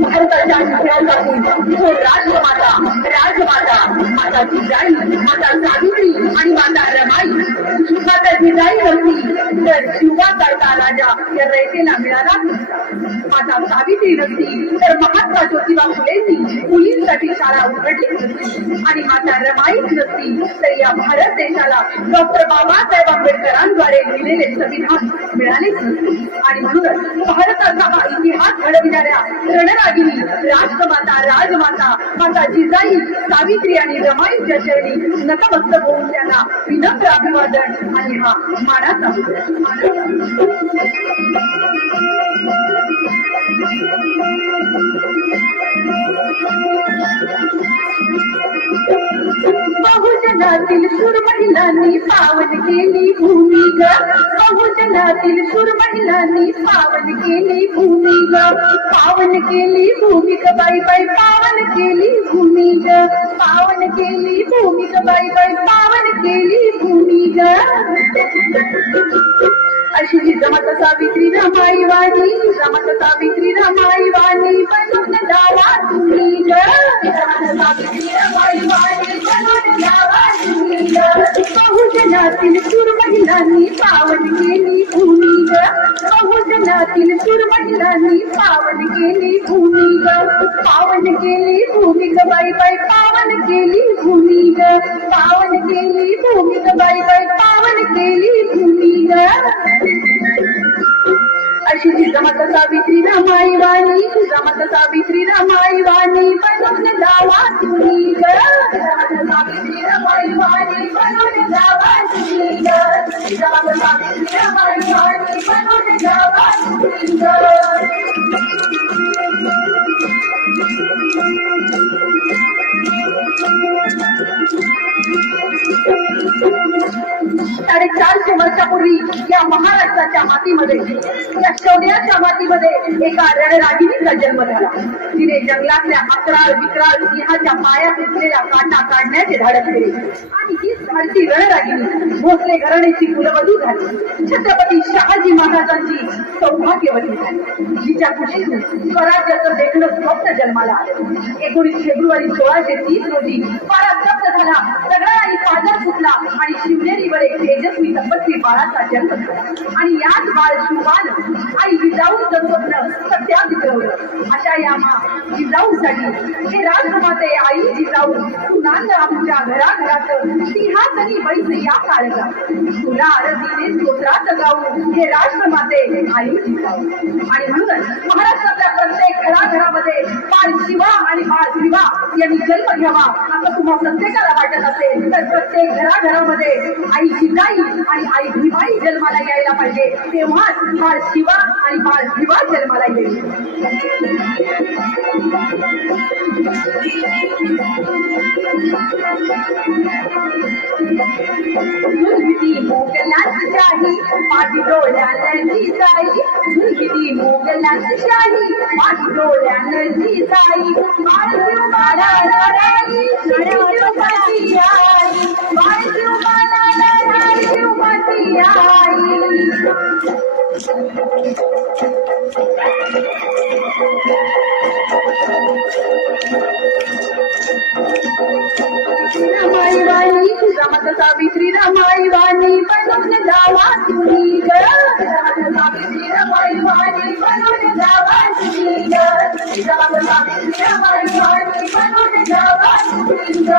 भारताच्या इतिहासातील थोर राजमाता माता जिजाई, माता सावित्री आणि माता रमाई. माता जिजाई नसती तर शिवबा सारखा राजा या रयतेला मिळाला. माता सावित्री नसती तर महात्मा ज्योतिबा फुलेंनी मुलींसाठी शाळा उघडली नसती. आणि माता रमाईच नसती तर या भारत देशाला डॉक्टर बाबासाहेब आंबेडकरांद्वारे लिहिलेले संविधान मिळालेच नसते. आणि म्हणूनच भारताचा हा इतिहास घडविणाऱ्या रणरागिणी राजमाता माता जिजाई, सावित्री आणि रमाईच्या चरणी नतमस्तक होऊन त्यांना विनम्र अभिवादन आणि हा मानाचा बहुजनातील शूर महिलांनी पावन केली भूमी ग. बहुजनातील शूर महिलांनी पावन केली भूमी ग. पावन केली भूमी ग बाई बाई, पावन केली भूमी ग. पावन केली भूमी ग बाई बाई, पावन केली भूमी ग. अशी जिजामाता सावित्री रमाई वाणी, जिजामाता सावित्री रमाई वाणी बनून जावा तुम्ही ग. सावित्री रमाई वाणी बनून जावा तुम्ही ग. बहुजनातील शूर महिलांनी पावन केली भूमी ग. बहुजनातील शूर महिलांनी पावन केली भूमी ग. पावन केली भूमी ग बाई बाई, पावन केली भूमी ग. पावन केली भूमी ग बाई बाई, पावन केली भूमी ग. अशी जिजामाता सावित्री रमाई वाणी, जिजामाता सावित्री रमाई वाणी बनून जावा तुम्ही ग. सावित्री रमाई वाणी बनून जावा तुम्ही ग. जिजामाता सावित्री रमाई वाणी बनून जावा तुम्ही ग. 450 वर्षापूर्वी या महाराष्ट्राच्या मातीमध्ये, या शौर्याच्या मातीमध्ये एका रणरागिणीचा जन्म झाला. तिने जंगलातल्या अकराळ विक्राळ सिंहाच्या पायात असलेल्या काटा काढण्याचे धाडस केले आणि ही भारतीय रणरागिणी भोसले घराण्याची कुलवधू झाली. छत्रपती शहाजी महाराजांची सौभाग्यवती झाली. हिच्या कुशीतून स्वराज्याचं देखणं स्वप्न जन्माला आलं. 19 फेब्रुवारी 1630 रोजी पारा जप्त झाला, दगडाने पाझर फुटला आणि शिवनेरीवर एक तेजस्वी तपस्वी बाळाचा जन्म झाला. आणि याच बाळ शिवबानं आई जिजाऊचं स्वप्न सत्यात उतरवलं. अशा या जिजाऊसाठी हे राजमाते आई जिजाऊ, तू नांद आमच्या घराघरात, सिंहासनी बैस या काळजा, तुला आरतीने स्तोत्रात गाऊ हे राष्ट्रमाते आई जिजाऊ. आणि म्हणूनच महाराष्ट्रातल्या प्रत्येक घराघरामध्ये बाळ शिवा आणि बाळ शिवा यांनी जन्म घ्यावा असं तुम्हा प्रत्येकाला वाटत असेल तर प्रत्येक घराघरामध्ये आई जिजाई आणि आई भीमाई जन्माला यायला पाहिजे. तेव्हाच बाळ शिवा आणि बाळ शिवा जन्माला येईल. मुलगी मोगलांची शाही माझी डोळ्याची साई, मुलगी मोगलांची शाही माझी डोळ्याची साई, बाळशिव बाळा लढाई शिवमाती आई, बाळशिव बाळा लढाई शिवमाती आई. रमाई वाणी, जिजामाता सावित्री रमाई वाणी बनून जावा तुम्ही ग. सावित्री रमाई वाणी बनून जावा तुम्ही ग. जिजामाता सावित्री रमाई वाणी बनून जावा तुम्ही ग.